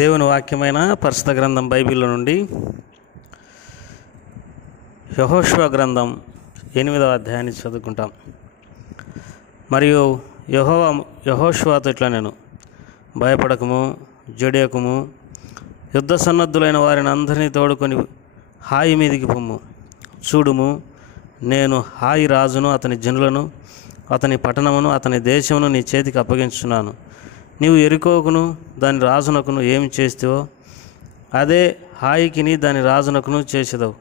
దేవుని వాక్యమైన పరిశుద్ధ గ్రంథం బైబిల్లో నుండి యెహోషువ గ్రంథం 8వ అధ్యాయాన్ని చదువుకుంటాం. మరియు యెహోషువతో ఇట్లా నేను భయపడకము, జడియకము, యుద్ధ సన్నద్ధులైన వారిని అందరినీ తోడుకొని హాయి మీదికి పొమ్ము. చూడుము, నేను హాయి రాజును, అతని జనులను, అతని పట్టణమును, అతని దేశమును నీ చేతికి అప్పగించున్నాను. నీవు ఎరుకోకును దాని రాజునకును ఏమి చేస్తావో అదే హాయికిని దాని రాజునకును చేసేదవు.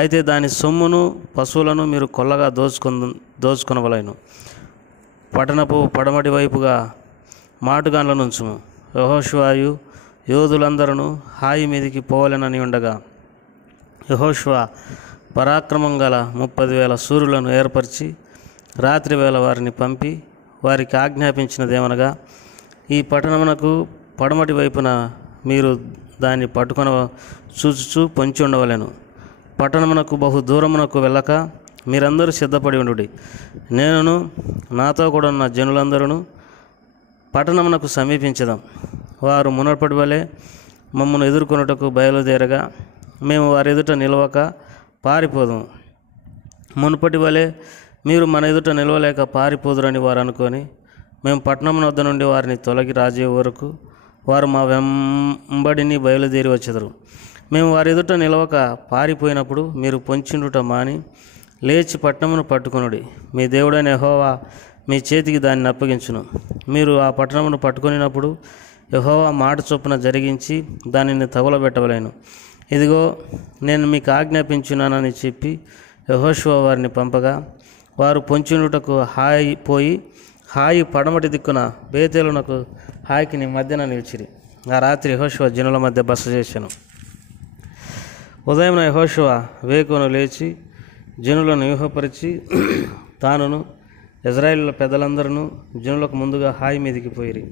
అయితే దాని సొమ్మును పశువులను మీరు కొల్లగా దోచుకొనవలెను. పట్టణపు పడమటి వైపుగా మాటుగాన్లను ఉంచుము. యెహోషువయు యోధులందరూ హాయి మీదికి పోవలెనని ఉండగా యెహోషువ పరాక్రమం గల 30,000 శూరులను ఏర్పరిచి రాత్రి వేళ వారిని పంపి వారికి ఆజ్ఞాపించినదేమనగా, ఈ పట్టణమునకు పడమటి వైపున మీరు దాన్ని పట్టుకొన చూచుచూ పొంచి ఉండవలెను. పట్టణమునకు బహు దూరమునకు వెళ్ళక మీరందరూ సిద్ధపడి ఉండుడి. నేనును నాతో కూడా ఉన్న జనులందరూ పట్టణమునకు సమీపించదాం. వారు మునపటి వలె మమ్మను ఎదుర్కొనుటకు బయలుదేరగా మేము వారి ఎదుట నిలవక పారిపోదాము. మునుపటి వలె మీరు మన ఎదుట నిలవలేక పారిపోదురని వారు అనుకొని మేము పట్టణం వద్ద నుండి వారిని తొలగి రాజే వరకు వారు మా వెంబడిని బయలుదేరి వచ్చెదరు. మేము వారి ఎదుట నిలవక పారిపోయినప్పుడు మీరు పొంచిండుట మాని లేచి పట్టణమును పట్టుకొనుడి. మీ దేవుడైన యెహోవా మీ చేతికి దాన్ని అప్పగించును. మీరు ఆ పట్టణమును పట్టుకొనినప్పుడు యెహోవా మాట చొప్పున జరిగించి దానిని తగులబెట్టవలేను. ఇదిగో నేను మీకు ఆజ్ఞాపించున్నానని చెప్పి యెహోషువ వారిని పంపగా వారు పొంచుండుటకు హాయి పడమటి దిక్కున బేతేలునకు హాయికి మధ్యన నిలిచిరి. ఆ రాత్రి యెహోషువ జనుల మధ్య బస చేశాను. ఉదయం యెహోషువ వేకువను లేచి జనులను వ్యూహపరిచి తానును ఇశ్రాయేలు పెద్దలందరూ జనులకు ముందుగా హాయి మీదికి పోయిరి.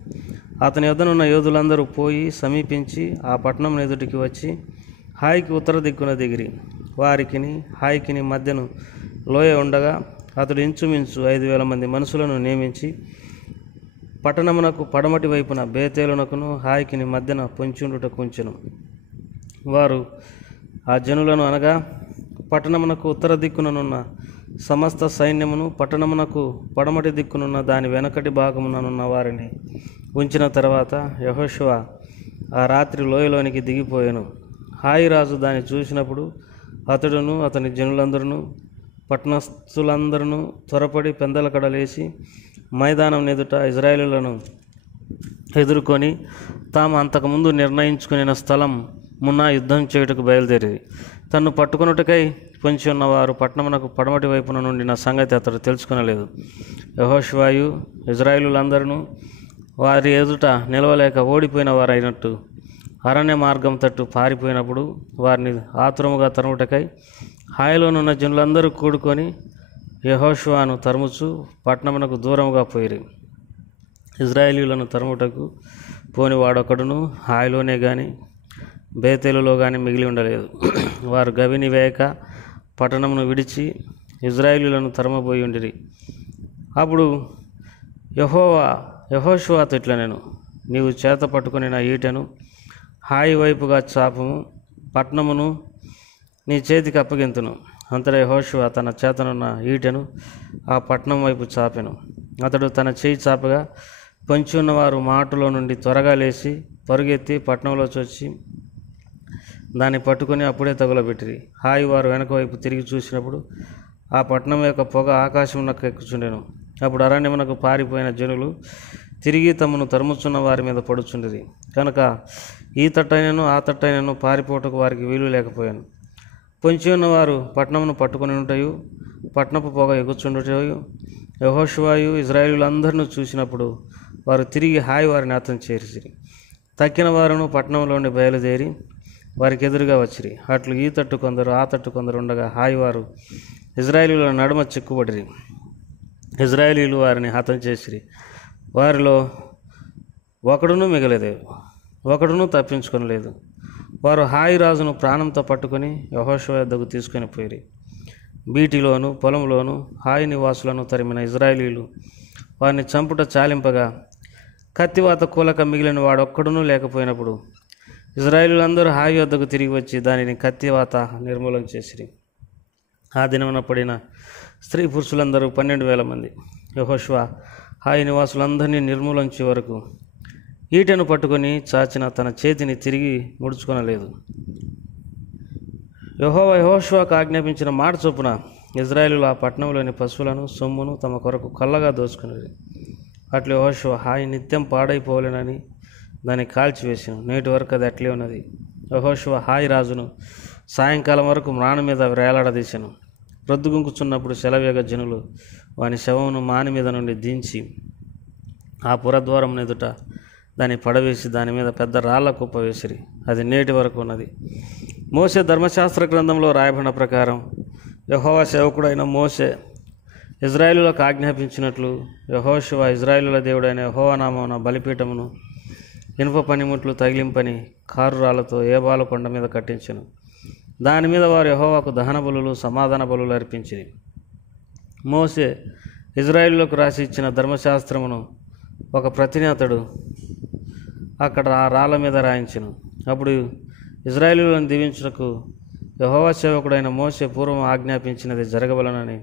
అతని యొద్దనున్న యోధులందరూ పోయి సమీపించి ఆ పట్టణం ఎదుటికి వచ్చి హాయికి ఉత్తర దిక్కున దిగిరి. వారికిని హాయికిని మధ్యను లోయ ఉండగా అతడు ఇంచుమించు 5,000 మంది మనుషులను నియమించి పట్టణమునకు పడమటి వైపున బేతేలునకును హాయికిని మధ్యన పొంచుండుటకు ఉంచెను. వారు ఆ జనులను అనగా పట్టణమునకు ఉత్తర దిక్కుననున్న సమస్త సైన్యమును, పట్టణమునకు పడమటి దిక్కునున్న దాని వెనకటి భాగముననున్న వారిని ఉంచిన తర్వాత యెహోషువ ఆ రాత్రి లోయలోనికి దిగిపోయాను. హాయి రాజు దాన్ని చూసినప్పుడు అతడును అతని జనులందరూ పట్టణస్థులందరూ త్వరపడి పెందల కడలేసి మైదానం ఎదుట ఇశ్రాయేలులను ఎదుర్కొని తాము అంతకుముందు నిర్ణయించుకున్న స్థలం మున్న యుద్ధం చేయుటకు బయలుదేరి తన్ను పట్టుకొనుటకై పొంచి ఉన్నవారు పట్టణమునకు పడమటి వైపున నుండిన సంగతి అతడు తెలుసుకొనలేదు. యెహోషువయు ఇశ్రాయేలులందరూ వారి ఎదుట నిలవలేక ఓడిపోయిన వారైనట్టు అరణ్య మార్గం తట్టు పారిపోయినప్పుడు వారిని ఆతురముగా తరుముటకై హాయిలోనున్న జనులందరూ కూడుకొని యెహోషువను తరుముచు పట్టణమునకు దూరముగా పోయిరి. ఇశ్రాయేలీయులను తరుముటకు పోని వాడొకడును హాయిలోనే కానీ బేతేలులో కానీ మిగిలి ఉండలేదు. వారు గవిని వేయక పట్టణమును విడిచి ఇశ్రాయేలీయులను తరుమబోయి ఉండిరి. అప్పుడు యెహోషువతో ఇట్లా నేను, నీవు చేత పట్టుకొని నా ఈటెను హాయి వైపుగా చాపము, పట్టణమును నీ చేతికి అప్పగింతును. అంతటా యెహోషువ తన చేతనున్న ఈటెను ఆ పట్టణం వైపు చాపెను. అతడు తన చేయి చాపగా పొంచి ఉన్నవారు మాటులో నుండి త్వరగా లేచి పరుగెత్తి పట్టణంలో వచ్చి దాన్ని పట్టుకొని అప్పుడే తగులబెట్టిరి. హాయి వారు వెనక వైపు తిరిగి చూసినప్పుడు ఆ పట్టణం యొక్క పొగ ఆకాశమునకు ఎక్కుచుండెను. అప్పుడు అరణ్యమునకు పారిపోయిన జనులు తిరిగి తమను తరుముచున్న వారి మీద పడుచుండిరి. కనుక ఈ తట్టైనను ఆ తట్టైనను పారిపోవటకు వారికి వీలు లేకపోయాను. పొంచి ఉన్నవారు పట్టణమును పట్టుకొని ఉంటయు పట్టణపు పొగ ఎగుచుండుటయు యెహోషువయు ఇశ్రాయేలులందరినీ చూసినప్పుడు వారు తిరిగి హాయి వారిని అతను చేరిసిరి. తక్కిన వారును పట్టణంలోని బయలుదేరి వారికి ఎదురుగా వచ్చిరి. అట్లు ఈ తట్టు కొందరు ఆ తట్టు కొందరు ఉండగా హాయి వారు ఇశ్రాయేలీయుల నడుమ చిక్కుబడిరి. ఇశ్రాయేలీయులు వారిని హతం చేసిరి. వారిలో ఒకడును మిగలేదు, ఒకడును తప్పించుకొనలేదు. వారు హాయి రాజును ప్రాణంతో పట్టుకొని యెహోషువ యొద్దకు తీసుకొని పోయిరి. బీటిలోను పొలంలోను హాయి నివాసులను తరిమిన ఇశ్రాయేలీయులు వారిని చంపుట చాలింపగా కత్తివాత కూలక మిగిలిన వాడొక్కడునూ లేకపోయినప్పుడు ఇజ్రాయేలీయులందరూ హాయి వద్దకు తిరిగి వచ్చి దానిని కత్తివాత నిర్మూలన చేసిరి. ఆ దినమున పడిన స్త్రీ పురుషులందరూ 12,000 మంది. యెహోషువ హాయి నివాసులందరినీ నిర్మూలించే వరకు ఈటెను పట్టుకొని చాచిన తన చేతిని తిరిగి ముడుచుకొనలేదు. యెహోషువకు ఆజ్ఞాపించిన మాట చొప్పున ఇజ్రాయేలీయులు ఆ పట్టణంలోని పశువులను సొమ్మును తమ కొరకు కళ్ళగా దోచుకునేది. అట్లు యెహోషువ హాయి నిత్యం పాడైపోలేనని దాన్ని కాల్చివేసాను. నేటి వరకు అది అట్లే ఉన్నది. యెహోషువ హాయి రాజును సాయంకాలం వరకు మ్రాను మీద వేలాడదీశాను. రొద్దుగుంకుచున్నప్పుడు సెలవేగ జనులు వాని శవమును మాని మీద నుండి దించి ఆ పురద్వారం ఎదుట దాన్ని పడవేసి దాని మీద పెద్ద రాళ్ల కుప్ప వేసిరి. అది నేటి వరకు ఉన్నది. మోషే ధర్మశాస్త్ర గ్రంథంలో రాయబడిన ప్రకారం యెహోవా సేవకుడైన మోషే ఇజ్రాయేలులకు ఆజ్ఞాపించినట్లు యెహోషువ ఇజ్రాయేలుల దేవుడైన యెహోవా నామమున బలిపీఠమును ఇనుప పనిముట్లు తగిలింపని కారు రాళ్లతో ఏబాలు కొండ మీద కట్టించెను. దాని మీద వారు యెహోవాకు దహన బలులు సమాధాన బలులు అర్పించిరి. మోషే ఇజ్రాయేలులకు రాసి ఇచ్చిన ధర్మశాస్త్రమును ఒక ప్రతిని అతడు అక్కడ ఆ రాళ్ళ మీద రాయించెను. అప్పుడు ఇజ్రాయేలీయులను దీవించుటకు యెహోవా సేవకుడైన మోషే పూర్వం ఆజ్ఞాపించినది జరగవలనని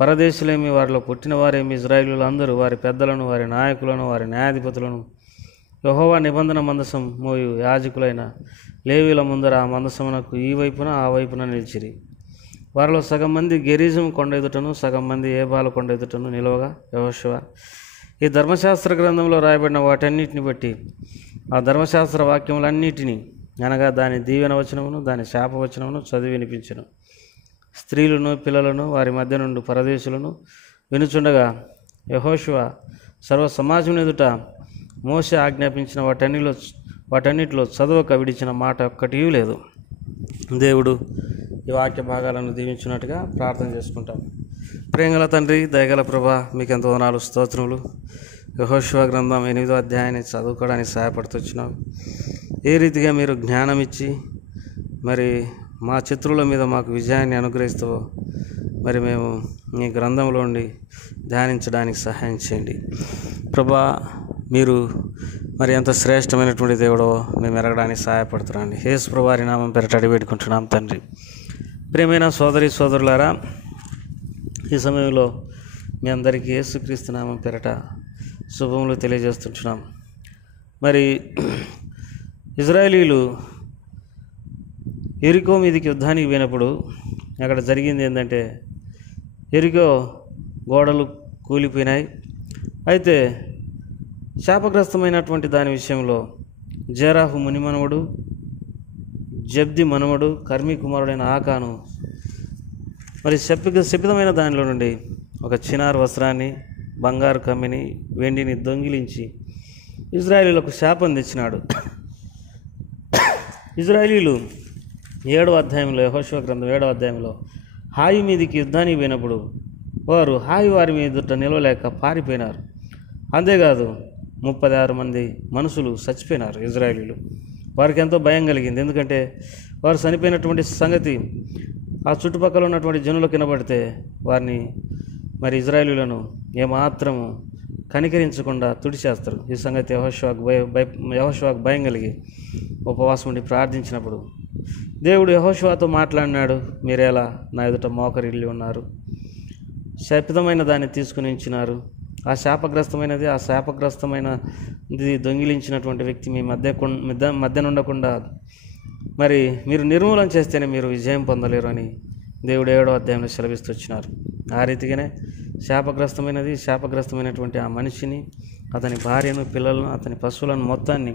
పరదేశులేమి వారిలో పుట్టిన వారేమి ఇజ్రాయేలీయులు అందరూ వారి పెద్దలను వారి నాయకులను వారి న్యాయాధిపతులను యెహోవా నిబంధన మందసం మోయు యాజకులైన లేవీల ముందర ఆ మందసమునకు ఈ వైపున ఆ వైపున నిలిచిరి. వారిలో సగం మంది గెరిజం కొండ ఎదుటను సగం మంది ఏబాలు కొండ ఎదుటను నిలవగా యెహోషువ ఈ ధర్మశాస్త్ర గ్రంథంలో రాయబడిన వాటన్నిటిని బట్టి ఆ ధర్మశాస్త్ర వాక్యములన్నిటినీ అనగా దాని దీవెన వచనమును దాని శాపవచనమును చదివి వినిపించెను. స్త్రీలను పిల్లలను వారి మధ్య నుండి పరదేశులను వినుచుండగా యెహోషువ సర్వ సమాజం ఎదుట మోషే ఆజ్ఞాపించిన వాటన్నిటిలో చదవక విడిచిన మాట ఒక్కటి లేదు. దేవుడు ఈ వాక్య భాగాలను దీవించినట్టుగా ప్రార్థన చేసుకుంటాం. ప్రేమగల తండ్రి, దయగల ప్రభా, మీకు ఎంతో వందనాలు, స్తోత్రములు. యెహోషువ గ్రంథం 8వ అధ్యాయాన్ని చదువుకోవడానికి సహాయపడుతున్నావు. ఏ రీతిగా మీరు జ్ఞానం ఇచ్చి మరి మా శత్రువుల మీద మాకు విజయాన్ని అనుగ్రహిస్తావో మరి మేము మీ గ్రంథంలో ఉండి ధ్యానించడానికి సహాయం చేయండి ప్రభా. మీరు మరి ఎంత శ్రేష్టమైనటువంటి దేవుడో మేము ఎరగడానికి సహాయపడుతున్నాండి. యేసు ప్రభువారి నామం పేరట అడిగిపెట్టుకుంటున్నాం తండ్రి. ప్రియమైన సోదరి సోదరులారా, ఈ సమయంలో మీ అందరికీ యేసుక్రీస్తు నామం పేరట శుభములు తెలియజేస్తుంటున్నాం. మరి ఇజ్రాయేలీలు ఎరికో మీదకి యుద్ధానికి పోయినప్పుడు అక్కడ జరిగింది ఏంటంటే ఎరికో గోడలు కూలిపోయినాయి. అయితే శాపగ్రస్తమైనటువంటి దాని విషయంలో జేరాహు మునిమనవుడు జబ్ది మనవడు కర్మీ కుమారుడైన ఆకాను మరి శపితమైన దానిలో నుండి ఒక చినారు వస్త్రాన్ని, బంగారు కమ్మిని, వెండిని దొంగిలించి ఇజ్రాయేలీలకు శాపం తెచ్చినాడు. ఇజ్రాయేలీలు 7వ అధ్యాయంలో యెహోషువ గ్రంథం 7వ అధ్యాయంలో హాయి మీదికి యుద్ధానికి పోయినప్పుడు వారు హాయి వారి మీద నిలవలేక పారిపోయినారు. అంతేకాదు 36 మంది మనుషులు చచ్చిపోయినారు ఇజ్రాయేలీలు. వారికి ఎంతో భయం కలిగింది. ఎందుకంటే వారు చనిపోయినటువంటి సంగతి ఆ చుట్టుపక్కల ఉన్నటువంటి జనులకు వినబడితే వారిని మరి ఇజ్రాయేలీలను ఏమాత్రము కనికరించకుండా తుడిచేస్తారు. ఈ సంగతి యెహోషువకు భయం కలిగి ఉపవాసం ఉండి ప్రార్థించినప్పుడు దేవుడు యెహోషువతో మాట్లాడినాడు. మీరేలా నా ఎదుట మోకరిల్లి ఉన్నారు, శాపితమైన దాన్ని తీసుకుని ఉంచినారు. ఆ శాపగ్రస్తమైనది దొంగిలించినటువంటి వ్యక్తి మీ మధ్య ఉండకుండా మరి మీరు నిర్మూలన చేస్తేనే మీరు విజయం పొందలేరు అని దేవుడు 7వ అధ్యాయంలో సెలవిస్తూ వచ్చినారు. ఆ రీతిగానే శాపగ్రస్తమైనటువంటి ఆ మనిషిని, అతని భార్యను, పిల్లలను, అతని పశువులను మొత్తాన్ని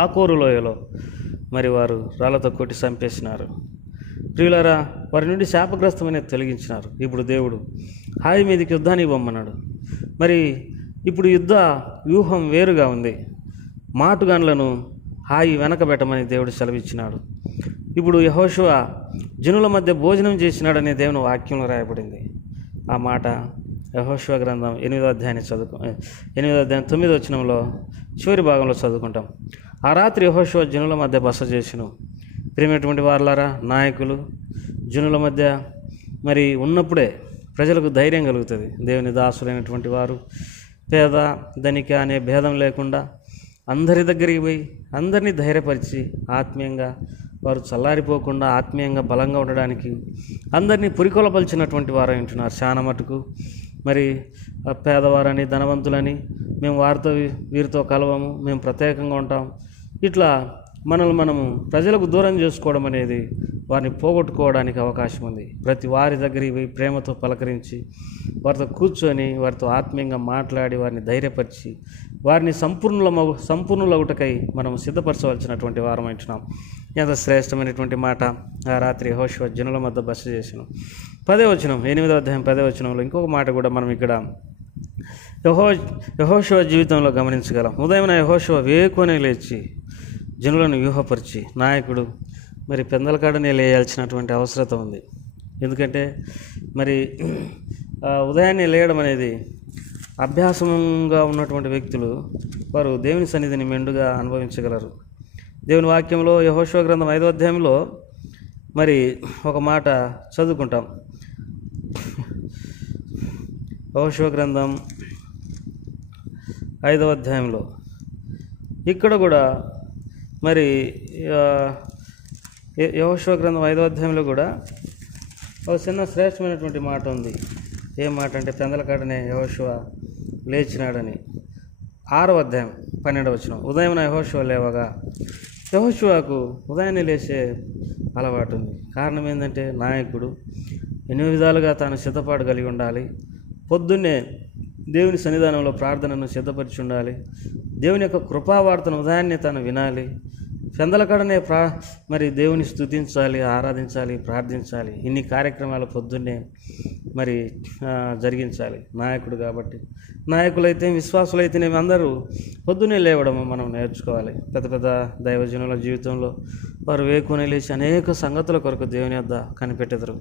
ఆకోరు లోయలో మరి వారు రాళ్లతో కొట్టి చంపేసినారు. ప్రియులారా, వారి నుండి శాపగ్రస్తమైన తొలగించినారు. ఇప్పుడు దేవుడు హాయి మీదకి యుద్ధానికి పొమ్మన్నాడు. మరి ఇప్పుడు యుద్ధ వ్యూహం వేరుగా ఉంది. మాటుగాన్లను హాయి వెనకబెట్టమని దేవుడు సెలవిచ్చినాడు. ఇప్పుడు యెహోషువ జనుల మధ్య భోజనం చేసినాడనే దేవుని వాక్యంలో రాయబడింది. ఆ మాట యెహోషువ గ్రంథం 8వ అధ్యాయం 9వ వచనంలో చివరి భాగంలో చదువుకుంటాం. ఆ రాత్రి యెహోషువ జనుల మధ్య బస చేసెను. ప్రియమైనటువంటి వారలారా, నాయకులు జనుల మధ్య మరి ఉన్నప్పుడే ప్రజలకు ధైర్యం కలుగుతుంది. దేవుని దాసులైనటువంటి వారు పేద ధనిక అనే భేదం లేకుండా అందరి దగ్గరికి పోయి అందరినీ ధైర్యపరిచి ఆత్మీయంగా వారు చల్లారిపోకుండా ఆత్మీయంగా బలంగా ఉండడానికి అందరినీ పురికొలపలిచినటువంటి వారు ఉంటున్నారు. చాలా మటుకు మరి పేదవారని ధనవంతులని మేము వారితో వీరితో కలవము, మేము ప్రత్యేకంగా ఉంటాం, ఇట్లా మనము ప్రజలకు దూరం చేసుకోవడం అనేది వారిని పోగొట్టుకోవడానికి అవకాశం ఉంది. ప్రతి వారి దగ్గరికి పోయి ప్రేమతో పలకరించి వారితో కూర్చొని వారితో ఆత్మీయంగా మాట్లాడి వారిని ధైర్యపరిచి వారిని సంపూర్ణులగుటకై మనం సిద్ధపరచవలసినటువంటి వారం అంటున్నాం. ఎంత శ్రేష్టమైనటువంటి మాట. ఆ రాత్రి యెహోషువ జనుల మధ్య బస చేసిన 10వ వచనం, 8వ అధ్యాయం 10వ వచనంలో ఇంకొక మాట కూడా మనం ఇక్కడ యెహోషువ జీవితంలో గమనించగలం. ఉదయం యెహోషువ వేకువనే లేచి జనులను వ్యూహపరిచి, నాయకుడు మరి పెందలకాడనే లేయాల్సినటువంటి అవసరత ఉంది. ఎందుకంటే మరి ఉదయాన్నే లేయడం అనేది అభ్యాసంగా ఉన్నటువంటి వ్యక్తులు వారు దేవుని సన్నిధిని మెండుగా అనుభవించగలరు. దేవుని వాక్యంలో యెహోషువ గ్రంథం 5వ అధ్యాయంలో మరి ఒక మాట చదువుకుంటాం. యెహోషువ గ్రంథం 5వ అధ్యాయంలో ఇక్కడ కూడా మరి యెహోషువ గ్రంథం 5వ అధ్యాయంలో కూడా ఒక చిన్న శ్రేష్టమైనటువంటి మాట ఉంది. ఏం మాట అంటే పెందలకాడనే యెహోషువ లేచినాడని. 6వ అధ్యాయం 12వ వచనం, ఉదయం యెహోషువ లేవగా. యెహోషువకు ఉదయాన్నే లేచే అలవాటు ఉంది. కారణం ఏంటంటే నాయకుడు ఎన్నో విధాలుగా తాను సిద్ధపాటు కలిగి ఉండాలి. పొద్దున్నే దేవుని సన్నిధానంలో ప్రార్థనను సిద్ధపరిచి ఉండాలి. దేవుని యొక్క కృపావార్తను ఉదయాన్నే తాను వినాలి. పెందలకాడనే మరి దేవుని స్తుతించాలి, ఆరాధించాలి, ప్రార్థించాలి. ఇన్ని కార్యక్రమాలు పొద్దున్నే మరి జరిగించాలి నాయకుడు కాబట్టి. నాయకులైతే విశ్వాసులైతేనేమి అందరూ పొద్దున్నే లేవడం మనం నేర్చుకోవాలి. పెద్ద పెద్ద దైవజనుల జీవితంలో వారు వేకునే లేచి అనేక సంగతుల కొరకు దేవుని వద్ద కనిపెట్టెదరు,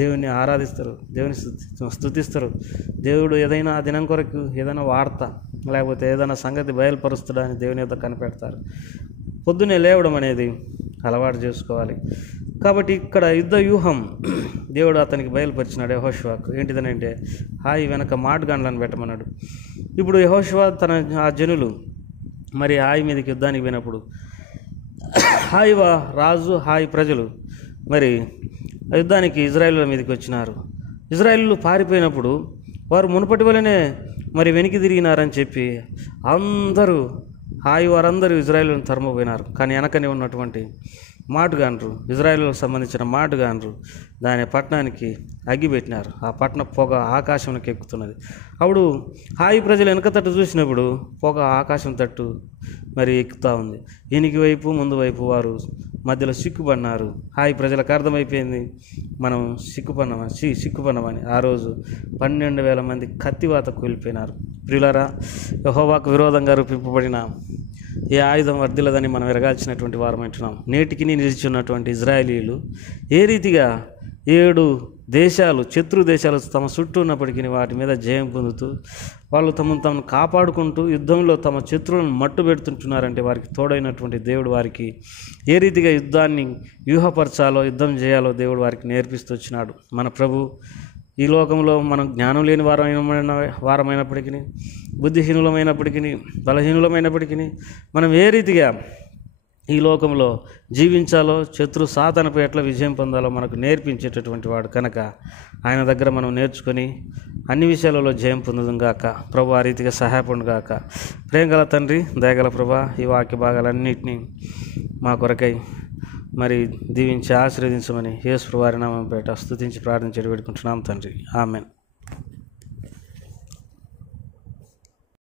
దేవుని ఆరాధిస్తారు, దేవుని స్తుతిస్తారు. దేవుడు ఏదైనా ఆ దినం కొరకు ఏదైనా వార్త లేకపోతే ఏదైనా సంగతి బయలుపరుస్తాడని దేవుని వద్ద కనిపెడతారు. పొద్దున్నే లేవడం అనేది అలవాటు చేసుకోవాలి. కాబట్టి ఇక్కడ యుద్ధ వ్యూహం దేవుడు అతనికి బయలుపరిచినాడు యెహోషువకు. ఏంటిదనంటే హాయి వెనక మాటుగాండ్లను పెట్టమన్నాడు. ఇప్పుడు యెహోషువ ఆ జనులు మరి హాయి మీదకి యుద్ధానికి పోయినప్పుడు హాయి రాజు హాయి ప్రజలు మరి యుద్ధానికి ఇజ్రాయేలుల మీదకి వచ్చినారు. ఇజ్రాయేలు పారిపోయినప్పుడు వారు మునుపటి వలనే మరి వెనక్కి తిరిగినారని చెప్పి అందరూ వారందరూ ఇజ్రాయేలును తరుముపోయినారు. కానీ వెనకనే ఉన్నటువంటి మాటుగాండ్రు, ఇజ్రాయేలుకు సంబంధించిన మాటుగాండ్రు దాని పట్టణానికి అగ్గిపెట్టినారు. ఆ పట్టణ పొగ ఆకాశంలోకి ఎక్కుతున్నది. అప్పుడు ప్రజలు వెనక తట్టు చూసినప్పుడు పొగ ఆకాశం తట్టు మరి ఎక్కుతూ ఉంది. వెనుక వైపు ముందు వైపు వారు మధ్యలో సిక్కుపడినారు. ప్రజలకు అర్థమైపోయింది మనం సిక్కుపన్నామని. ఆ రోజు 12,000 మంది కత్తివాత కూలిపోయినారు. ప్రియులారా, యెహోవాకు విరోధంగా రూపింపబడిన ఏ ఆయుధం వర్ధిల్లదని మనం ఎరగాల్సినటువంటి వారం అంటున్నాం. నేటికి నిలిచి ఉన్నటువంటి ఇజ్రాయేలీలు ఏ రీతిగా 7 దేశాలు శత్రు దేశాలు తమ చుట్టూ ఉన్నప్పటికీ వాటి మీద జయం పొందుతూ వాళ్ళు తమను కాపాడుకుంటూ యుద్ధంలో తమ శత్రువులను మట్టు పెడుతుంటున్నారంటే వారికి తోడైనటువంటి దేవుడు వారికి ఏ రీతిగా యుద్ధాన్ని వ్యూహపరచాలో, యుద్ధం చేయాలో దేవుడు వారికి నేర్పిస్తూ వచ్చినాడు. మన ప్రభు ఈ లోకంలో మనం జ్ఞానం లేని వారమైనప్పటికీ, బుద్ధిహీనులమైనప్పటికీ, బలహీనులమైనప్పటికీ మనం ఏ రీతిగా ఈ లోకంలో జీవించాలో, శత్రు సాధనపై ఎట్లా విజయం పొందాలో మనకు నేర్పించేటటువంటి వాడు కనుక ఆయన దగ్గర మనం నేర్చుకొని అన్ని విషయాలలో జయం పొందుదాం గాక. ప్రభు ఆ రీతిగా సహాయపడు గాక. ప్రేమగల తండ్రి, దయగల ప్రభా, ఈ వాక్య భాగాలన్నింటినీ మా కొరకై మరి దీవించి ఆశీర్వదించమని యేసు వారి నామం పేట స్తుతించి ప్రార్థించి వేడుకుంటున్నాం తండ్రి. ఆమెన్.